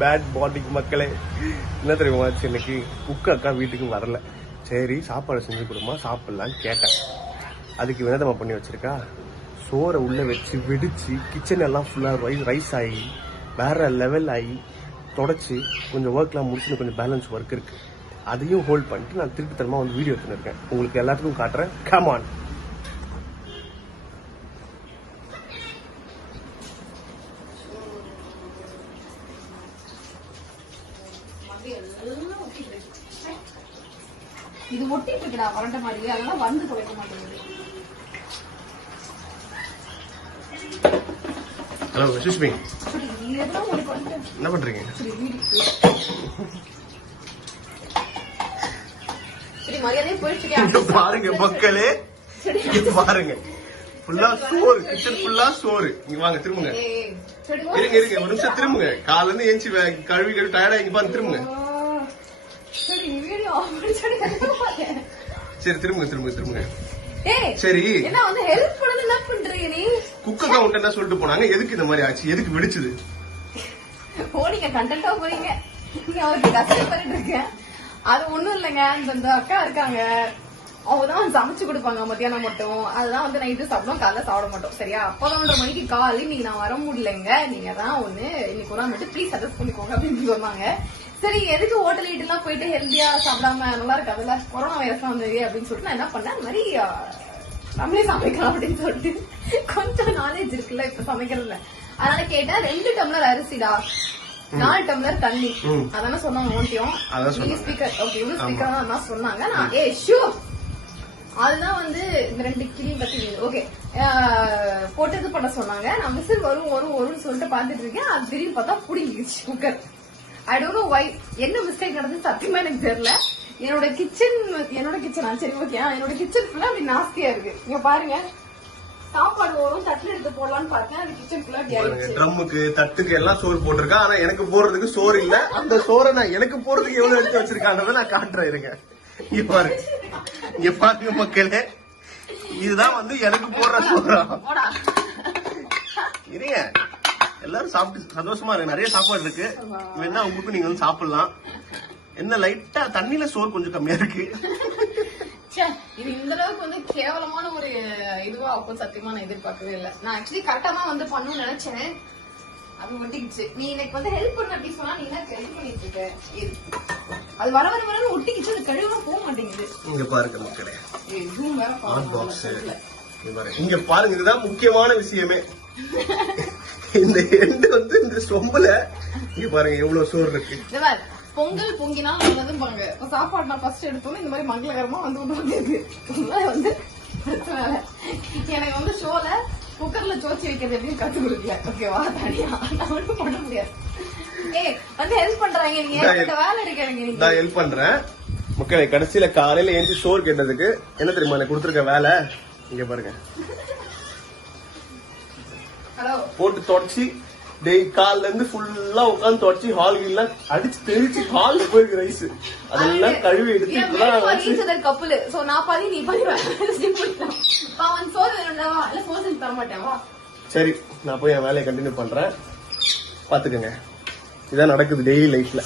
Bad morning மக்களே. என்ன தெரியுமா, இன்னைக்கு குக்கு அக்கா வீட்டுக்கு வரல. சரி சாப்பாடு செஞ்சு கொடுமா சாப்பிடலான்னு கேட்டேன். அதுக்கு வினதமா பண்ணி வச்சிருக்கா. சோறை உள்ள வச்சு வெடிச்சு கிச்சன் எல்லாம் ஃபுல்லா ரைஸ் ஆகி வேற லெவல் ஆகி தொடச்சி கொஞ்சம் ஒர்க்லாம் முடிச்சுன்னு கொஞ்சம் பேலன்ஸ் ஒர்க் இருக்கு. அதையும் ஹோல்ட் பண்ணிட்டு நான் திருப்பி தரமா வந்து வீடியோ எடுத்துருக்கேன். உங்களுக்கு எல்லாத்துக்கும் காட்டுறேன். Come on. இது ஒட்டிட்டு இருக்குடா வரண்ட மாதிரி, அதெல்லாம் வந்து குறைக்க மாட்டேங்குது. ஹலோ சுஷ்மி, என்ன பண்றீங்க? பாருங்க மக்களே, பாருங்க ஃபுல்லா சோறு, கிச்சன் ஃபுல்லா சோறு. இங்க வாங்க திரும்புங்க, இருங்க இருங்க ஒரு நிமிஷம் திரும்புங்க. காலைல இருந்து ஏஞ்சி கழுவி கழுவி டயர்டா இங்க பாருங்க திரும்புங்க. சரி திரும்புங்க திரும்புங்க திரும்புங்க. சரி என்ன வந்து ஹெல்ப் பண்ணது என்ன பண்றீங்க நீ? குக் அக்கா உன்ட்ட என்ன சொல்லிட்டு போனாங்க? எதுக்கு இந்த மாதிரி ஆச்சு? எதுக்கு வெடிச்சது? நீங்க கண்டென்ட்டா போறீங்க. நீங்க அவருக்கு கஷ்டப்பட்டு இருக்கேன். அது ஒண்ணும் இல்லைங்க, இந்த அக்கா இருக்காங்க, அவங்கதான் சமைச்சு கொடுப்பாங்க மத்தியானம் மட்டும். அதுதான் வந்து நைட்டு சாப்பிடும், காலைல சாப்பிட மாட்டோம். சரியா? 11:30 மணிக்கு கால் இன்னைக்கு நான் வர முடியலங்க, நீங்க தான் ஒண்ணு இன்னைக்கு ஒரு நாள் மட்டும் ப்ளீஸ் அட்ஜஸ்ட் பண்ணிக்கோங்க அப்படின்னு சொன்னாங்க. சரி எதுக்கு ஹோட்டல் வீட்டு எல்லாம் போயிட்டு ஹெல்த்தியா சாப்பிடாம நல்லா இருக்காதுல்ல, கொரோனா வைரஸ் வந்து அப்படின்னு சொல்லிட்டு நான் என்ன பண்ணேன், இந்த மாதிரி நம்மளே சமைக்கலாம் அப்படின்னு சொல்லிட்டு கொஞ்சம் நாலேஜ் இருக்குல்ல இப்ப சமைக்கிறதுல. அதனால கேட்டேன் 2 டம்ளர் அரிசிடா, 4 டம்ளர் தண்ணி. அதான சொன்னாங்க ஓட்டியும் ஸ்பீக்கர். ஓகே இவனு ஸ்பீக்கர் தான் சொன்னாங்க. நான் ஷூர் அதுதான் வந்து இந்த 2 கிளி பத்தி ஓகே போட்டு இது பண்ண சொன்னாங்க. நான் விசில் வரும் வரும் வரும்னு சொல்லிட்டு பாத்துட்டு இருக்கேன். அது திடீர்னு பார்த்தா புடிங்கிடுச்சு cooker. I don't know why, என்ன மிஸ்டேக் நடந்துச்சு சத்தியமா எனக்கு தெரியல. என்னோட கிச்சனா சரி ஓகே, என்னோட கிச்சன் ஃபுல்லா அப்படி நாஸ்தியா இருக்கு. இங்க பாருங்க, சாப்பாடு வரும் தட்டுல எடுத்து போடலான்னு பார்த்தேன், அது கிச்சன் ஃபுல்லா அப்படி ஆயிடுச்சு. ட்ரம்முக்கு தட்டுக்கு எல்லாம் சோறு போட்டிருக்கா. ஆனா எனக்கு போடுறதுக்கு சோறு இல்ல. அந்த சோறை நான் எனக்கு போறதுக்கு எவ்வளவு எடுத்து வச்சிருக்கான்றத நான் காட்டுறேன். இருங்க இங்க பாருங்க, இங்க பாருங்க மக்களே, இதுதான் வந்து எனக்கு போடுற சோறா. இருங்க எல்லாரும் சாப்பிட்டு சந்தோஷமா இருக்கு. நிறைய சாப்பாடு இருக்கு, வேணா உங்களுக்கு நீங்க வந்து சாப்பிடலாம். என்ன லைட்டா தண்ணியில சோறு கொஞ்சம் கம்மியா இருக்கு. இது இந்த அளவுக்கு வந்து கேவலமான ஒரு இதுவா அப்போ சத்தியமா நான் எதிர்பார்க்கவே இல்லை. நான் ஆக்சுவலி கரெக்டா தான் வந்து பண்ணணும்னு நினைச்சேன், அது ஒட்டிக்கிச்சு. நீ எனக்கு வந்து ஹெல்ப் பண்ண அப்படி சொன்னா நீ என்ன ஹெல்ப் பண்ணிட்டு இருக்க? அது வர வர வர ஒட்டிக்கிச்சு, அது கழிவுலாம் போக மாட்டேங்குது. இங்க பாருங்க மக்களே, இங்க பாருங்க, இதுதான் முக்கியமான விஷயமே. இந்த எண்டு வந்து இந்த சொம்புல இங்க பாருங்க எவ்வளவு சோறு இருக்கு. பொங்கல் பொங்கினா நல்லதும்பாங்க. சாப்பாடு நான் ஃபர்ஸ்ட் எடுத்தோம்னா இந்த மாதிரி மங்களகரமா வந்து இருக்கு. வந்து எனக்கு வந்து ஷோல குக்கர்ல சோச்சி வைக்கிறது எப்படின்னு கத்து கொடுக்கல. ஓகேவா? தனியா நான் ஒன்றும் பண்ண முடியாது. வந்து ஹெல்ப் பண்றாங்க, நீங்க வேலை எடுக்கிறீங்க. நான் ஹெல்ப் பண்றேன் மக்களே. கடைசியில காலையில ஏஞ்சி சோறு கேட்டதுக்கு என்ன தெரியுமா எனக்கு கொடுத்துருக்க வேலை? இங்க பாருங்க, போட்டு தொடச்சி கால்ல இருந்து ஃபுல்லா உட்காந்து தொடச்சி ஹால் எல்லாம் அடிச்சு தெரிச்சு ஹால்ல போயிருக்கு ரைஸ். அதெல்லாம் கழுவி எடுத்து கப்புல நான் பாதி நீ தர மாட்டேன். சரி நான் போய் என் வேலையை கண்டினியூ பண்றேன். பாத்துக்கங்க, இதான் நடக்குது டெய்லி லைஃப்ல.